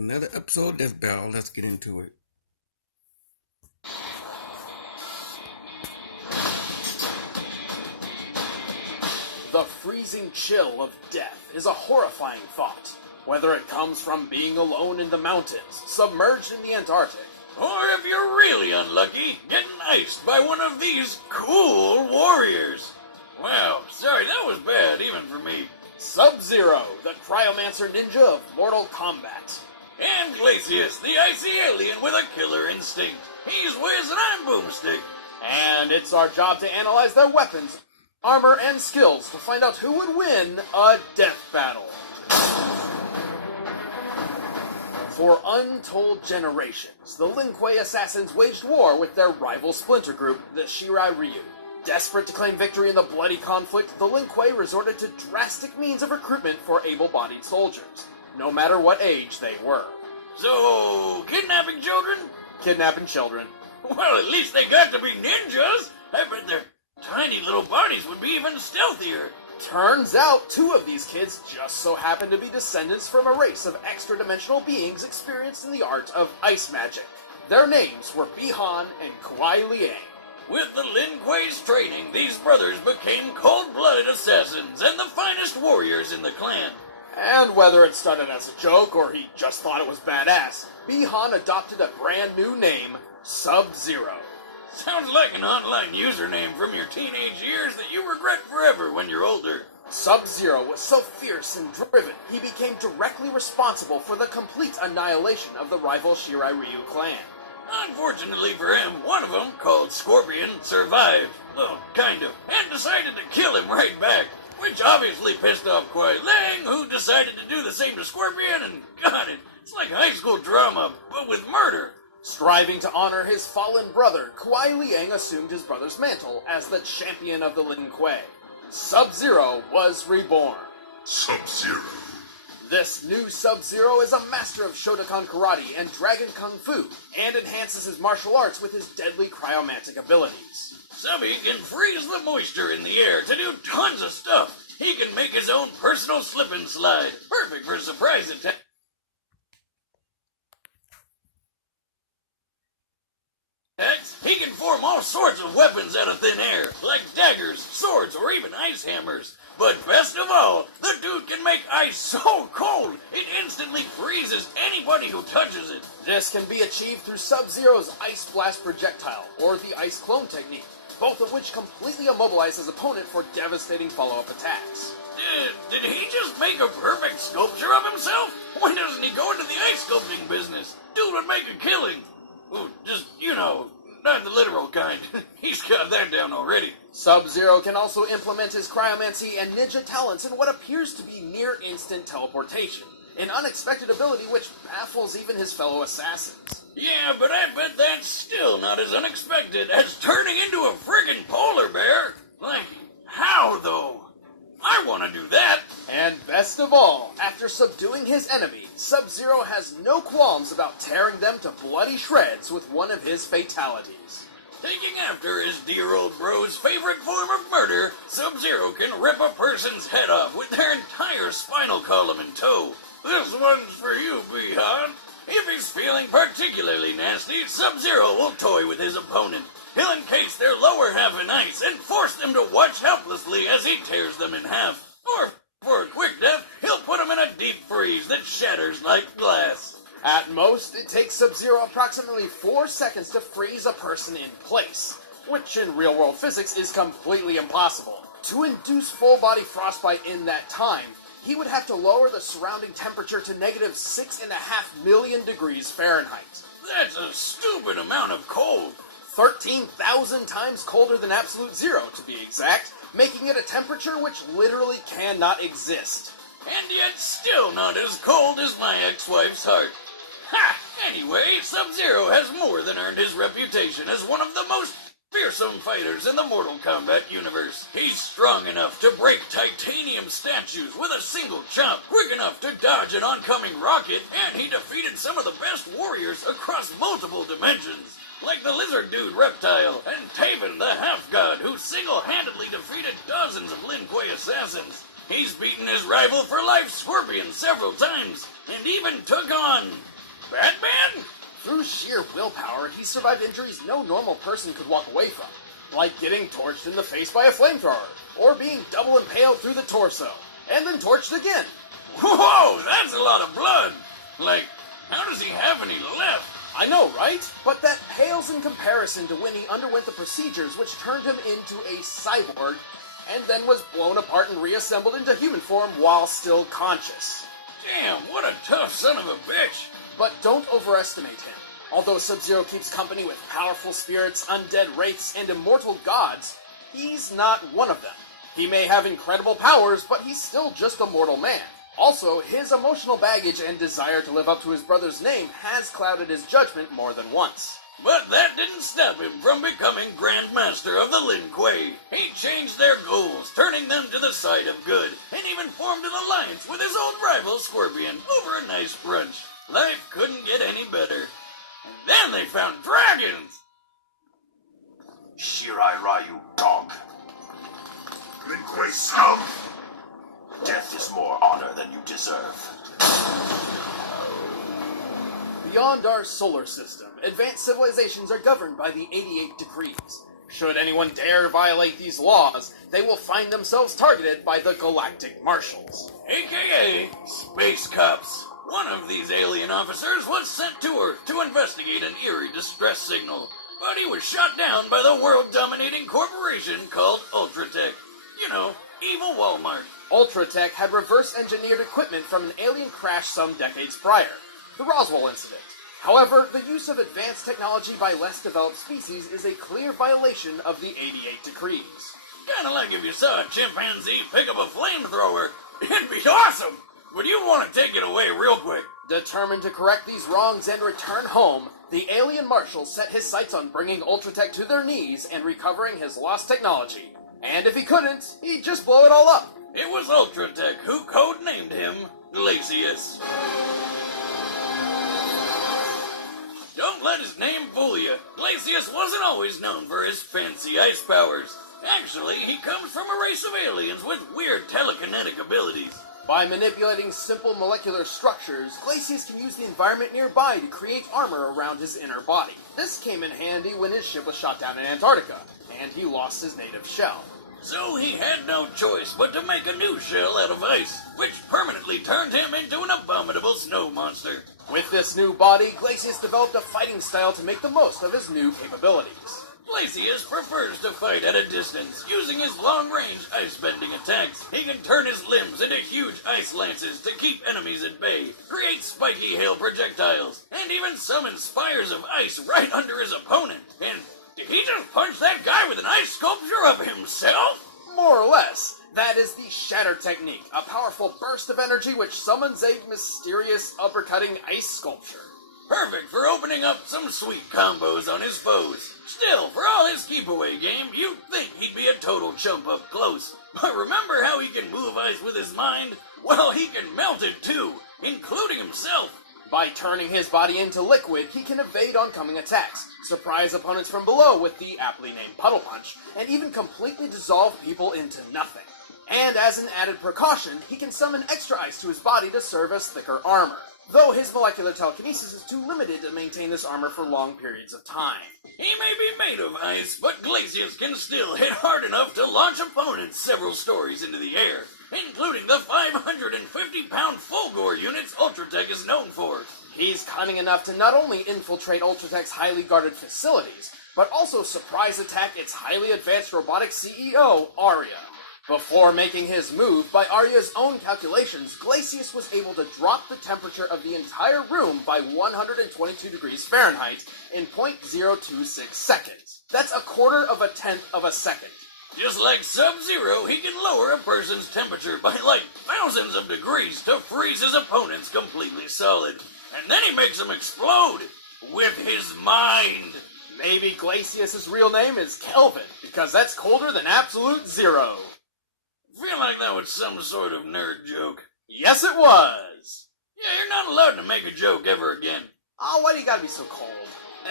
Another episode of Death Battle. Let's get into it. The freezing chill of death is a horrifying thought, whether it comes from being alone in the mountains, submerged in the Antarctic, or if you're really unlucky, getting iced by one of these cool warriors. Wow, sorry, that was bad, even for me. Sub-Zero, the cryomancer ninja of Mortal Kombat. And Glacius, the icy alien with a killer instinct. He's Wiz and I'm Boomstick. And it's our job to analyze their weapons, armor, and skills to find out who would win a death battle. For untold generations, the Lin Kuei assassins waged war with their rival splinter group, the Shirai Ryu. Desperate to claim victory in the bloody conflict, the Lin Kuei resorted to drastic means of recruitment for able-bodied soldiers, no matter what age they were. So, kidnapping children? Kidnapping children. Well, at least they got to be ninjas. I bet their tiny little bodies would be even stealthier. Turns out, two of these kids just so happen to be descendants from a race of extra-dimensional beings experienced in the art of ice magic. Their names were Bi-Han and Kuai Liang. With the Lin Kuei's training, these brothers became cold-blooded assassins and the finest warriors in the clan. And whether it started as a joke or he just thought it was badass, Bi-Han adopted a brand new name, Sub-Zero. Sounds like an online username from your teenage years that you regret forever when you're older. Sub-Zero was so fierce and driven, he became directly responsible for the complete annihilation of the rival Shirai Ryu clan. Unfortunately for him, one of them, called Scorpion, survived. Well, kind of, and decided to kill him right back. Which obviously pissed off Kuai Liang, who decided to do the same to Scorpion, and got it. It's like high school drama, but with murder. Striving to honor his fallen brother, Kuai Liang assumed his brother's mantle as the champion of the Lin Kuei. Sub-Zero was reborn. Sub-Zero. This new Sub-Zero is a master of Shotokan Karate and Dragon Kung Fu, and enhances his martial arts with his deadly cryomantic abilities. Subby can freeze the moisture in the air to do tons of stuff. He can make his own personal slip and slide. Perfect for surprise attacks. He can form all sorts of weapons out of thin air, like daggers, swords, or even ice hammers. But best of all, the dude can make ice so cold, it instantly freezes anybody who touches it. This can be achieved through Sub-Zero's Ice Blast projectile, or the Ice Clone technique, both of which completely immobilize his opponent for devastating follow-up attacks. Did he just make a perfect sculpture of himself? Why doesn't he go into the ice sculpting business? Dude would make a killing. Ooh, just, not the literal kind. He's got that down already. Sub-Zero can also implement his cryomancy and ninja talents in what appears to be near-instant teleportation, an unexpected ability which baffles even his fellow assassins. Yeah, but I bet that's still not as unexpected as turning into a friggin' polar bear. Like, how though? I want to do that. And best of all, after subduing his enemy, Sub-Zero has no qualms about tearing them to bloody shreds with one of his fatalities. Taking after his dear old bro's favorite form of murder, Sub-Zero can rip a person's head off with their entire spinal column in tow. This one's for you, Bi-Han. If he's feeling particularly nasty, Sub-Zero will toy with his opponent. He'll encase their lower half in ice and force them to watch helplessly as he tears them in half. Or, for a quick death, he'll put them in a deep freeze that shatters like glass. At most, it takes Sub-Zero approximately 4 seconds to freeze a person in place, which in real-world physics is completely impossible. To induce full-body frostbite in that time, he would have to lower the surrounding temperature to negative 6.5 million degrees Fahrenheit. That's a stupid amount of cold. 13,000 times colder than absolute zero, to be exact, making it a temperature which literally cannot exist. And yet still not as cold as my ex-wife's heart. Ha! Anyway, Sub-Zero has more than earned his reputation as one of the most fearsome fighters in the Mortal Kombat universe. He's strong enough to break titanium statues with a single chop, quick enough to dodge an oncoming rocket, and he defeated some of the best warriors across multiple dimensions. Like the lizard dude Reptile, and Taven the half-god, who single-handedly defeated dozens of Lin Kuei assassins. He's beaten his rival for life, Scorpion, several times, and even took on Batman? Through sheer willpower, he survived injuries no normal person could walk away from, like getting torched in the face by a flamethrower, or being double impaled through the torso, and then torched again. Whoa, that's a lot of blood. Like, how does he have any left? I know, right? But that pales in comparison to when he underwent the procedures which turned him into a cyborg, and then was blown apart and reassembled into human form while still conscious. Damn, what a tough son of a bitch. But don't overestimate him. Although Sub-Zero keeps company with powerful spirits, undead wraiths, and immortal gods, he's not one of them. He may have incredible powers, but he's still just a mortal man. Also, his emotional baggage and desire to live up to his brother's name has clouded his judgment more than once. But that didn't stop him from becoming Grand Master of the Lin Kuei. He changed their goals, turning them to the side of good, and even formed an alliance with his old rival Scorpion over a nice brunch. Life couldn't get any better. And then they found dragons! Shirai Ryu, dog. Lin Kuei scum! Death is more honor than you deserve. Beyond our solar system, advanced civilizations are governed by the 88 decrees. Should anyone dare violate these laws, they will find themselves targeted by the Galactic Marshals. AKA Space Cops. One of these alien officers was sent to Earth to investigate an eerie distress signal, but he was shot down by the world-dominating corporation called Ultratech. You know, evil Walmart. Ultratech had reverse-engineered equipment from an alien crash some decades prior, the Roswell incident. However, the use of advanced technology by less developed species is a clear violation of the 88 decrees. Kinda like if you saw a chimpanzee pick up a flamethrower. It'd be awesome! But you'd want to take it away real quick. Determined to correct these wrongs and return home, the alien marshal set his sights on bringing Ultratech to their knees and recovering his lost technology. And if he couldn't, he'd just blow it all up. It was Ultratech who codenamed him Glacius. Don't let his name fool you. Glacius wasn't always known for his fancy ice powers. Actually, he comes from a race of aliens with weird telekinetic abilities. By manipulating simple molecular structures, Glacius can use the environment nearby to create armor around his inner body. This came in handy when his ship was shot down in Antarctica, and he lost his native shell. So he had no choice but to make a new shell out of ice, which permanently turned him into an abominable snow monster. With this new body, Glacius developed a fighting style to make the most of his new capabilities. Glacius prefers to fight at a distance, using his long-range ice-bending attacks. He can turn his limbs into huge ice lances to keep enemies at bay, create spiky hail projectiles, and even summon spires of ice right under his opponent. And did he just punch that guy with an ice sculpture of himself? More or less. That is the Shatter Technique, a powerful burst of energy which summons a mysterious uppercutting ice sculpture. Perfect for opening up some sweet combos on his foes. Still, for all his keep-away game, you'd think he'd be a total chump up close. But remember how he can move ice with his mind? Well, he can melt it too, including himself. By turning his body into liquid, he can evade oncoming attacks, surprise opponents from below with the aptly named Puddle Punch, and even completely dissolve people into nothing. And as an added precaution, he can summon extra ice to his body to serve as thicker armor, though his molecular telekinesis is too limited to maintain this armor for long periods of time. He may be made of ice, but Glacius can still hit hard enough to launch opponents several stories into the air, including the 550-pound Fulgore units Ultratech is known for. He's cunning enough to not only infiltrate Ultratech's highly guarded facilities, but also surprise attack its highly advanced robotic CEO, Arya. Before making his move, by Arya's own calculations, Glacius was able to drop the temperature of the entire room by 122 degrees Fahrenheit in 0.026 seconds. That's a quarter of a tenth of a second. Just like Sub-Zero, he can lower a person's temperature by like thousands of degrees to freeze his opponents completely solid. And then he makes them explode with his mind. Maybe Glacius's real name is Kelvin, because that's colder than absolute zero. Feel like that was some sort of nerd joke. Yes, it was. Yeah, you're not allowed to make a joke ever again. Oh, why do you gotta be so cold?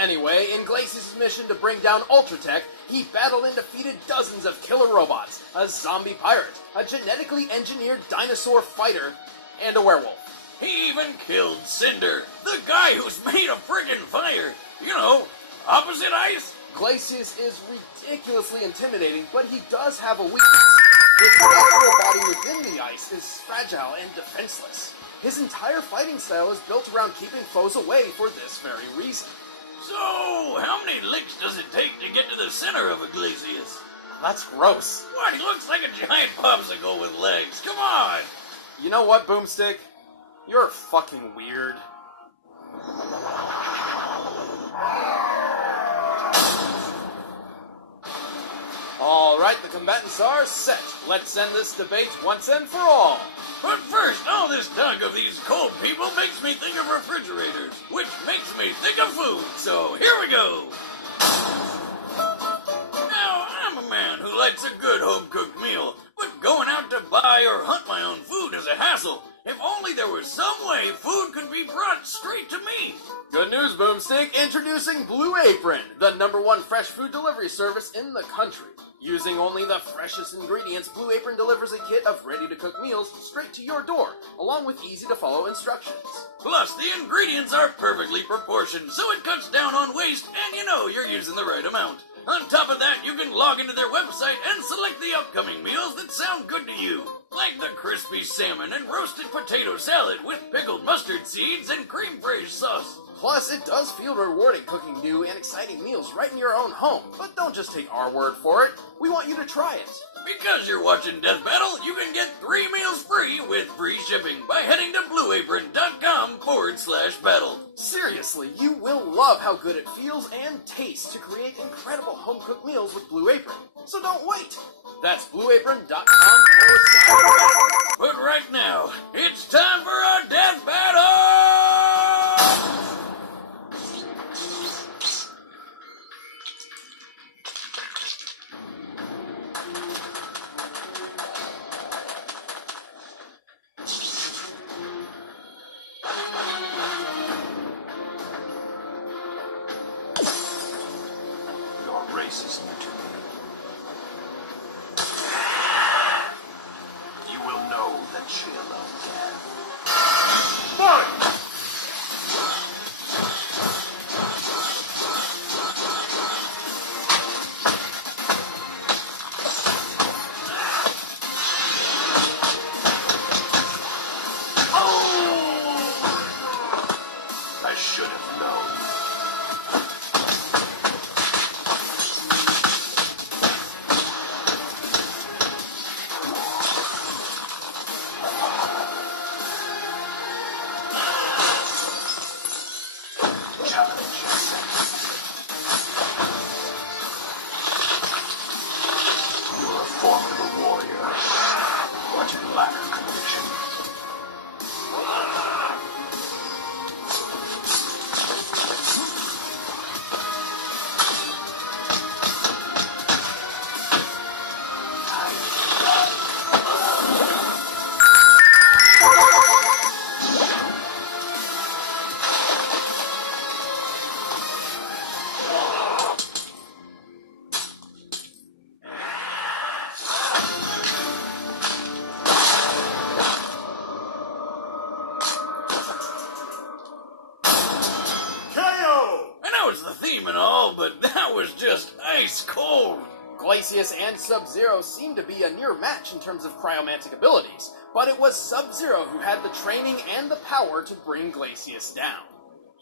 Anyway, in Glacius' mission to bring down Ultratech, he battled and defeated dozens of killer robots, a zombie pirate, a genetically engineered dinosaur fighter, and a werewolf. He even killed Cinder, the guy who's made of friggin' fire. You know, opposite ice. Glacius is ridiculously intimidating, but he does have a weakness. His physical body within the ice is fragile and defenseless. His entire fighting style is built around keeping foes away for this very reason. So, how many licks does it take to get to the center of a glacius? That's gross. What, he looks like a giant popsicle with legs. Come on! You know what, Boomstick? You're fucking weird. Alright, the combatants are set. Let's end this debate once and for all. But first, all this talk of these cold people makes me think of refrigerators, which makes me think of food, so here we go! Now, I'm a man who likes a good home-cooked meal, but going out to buy or hunt my own food is a hassle. If only there was some way food could be brought straight to me. Good news, Boomstick. Introducing Blue Apron, the #1 fresh food delivery service in the country. Using only the freshest ingredients, Blue Apron delivers a kit of ready-to-cook meals straight to your door, along with easy-to-follow instructions. Plus, the ingredients are perfectly proportioned, so it cuts down on waste, and you know you're using the right amount. On top of that, you can log into their website and select the upcoming meals that sound good to you, like the crispy salmon and roasted potato salad with pickled mustard seeds and cream fraiche sauce. Plus, it does feel rewarding cooking new and exciting meals right in your own home. But don't just take our word for it. We want you to try it. Because you're watching Death Battle, you can get 3 meals free with free shipping by heading to blueapron.com/battle. Seriously, you will love how good it feels and tastes to create incredible home-cooked meals with Blue Apron. So don't wait. That's blueapron.com/battle. But right now, it's time for our Death Battle! Your race is new to me. You will know the chill of death. Fight! I should have known. Challenge accepted. You're a formidable warrior, but you lack conviction. I know it's the theme and all, but that was just ice cold. Glacius and Sub-Zero seem to be a near match in terms of cryomantic abilities, but it was Sub-Zero who had the training and the power to bring Glacius down.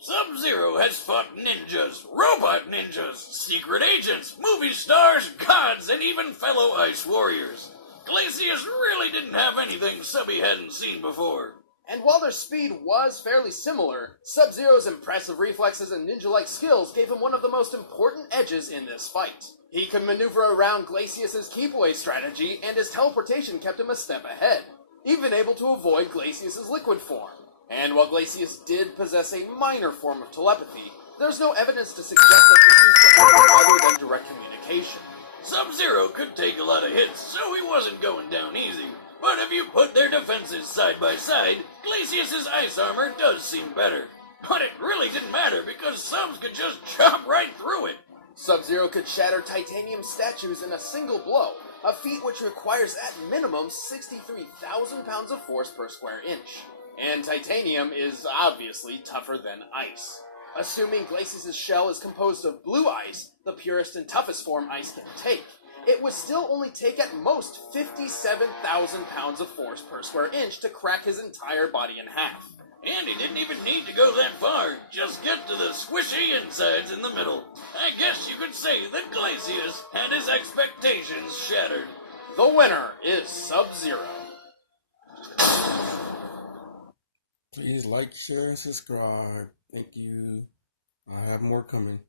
Sub-Zero has fought ninjas, robot ninjas, secret agents, movie stars, gods, and even fellow ice warriors. Glacius really didn't have anything Subby hadn't seen before. And while their speed was fairly similar, Sub-Zero's impressive reflexes and ninja-like skills gave him one of the most important edges in this fight. He could maneuver around Glacius's keep-away strategy, and his teleportation kept him a step ahead, even able to avoid Glacius's liquid form. And while Glacius did possess a minor form of telepathy, there's no evidence to suggest that this was for anything other than direct communication. Sub-Zero could take a lot of hits, so he wasn't going down easy. But if you put their defenses side by side, Glacius's ice armor does seem better. But it really didn't matter because Subs could just chop right through it. Sub-Zero could shatter titanium statues in a single blow, a feat which requires at minimum 63,000 pounds of force per square inch. and titanium is obviously tougher than ice. Assuming Glacius' shell is composed of blue ice, the purest and toughest form ice can take, it would still only take at most 57,000 pounds of force per square inch to crack his entire body in half. And he didn't even need to go that far. Just get to the squishy insides in the middle. I guess you could say that Glacius had his expectations shattered. The winner is Sub-Zero. Please like, share, and subscribe. Thank you. I have more coming.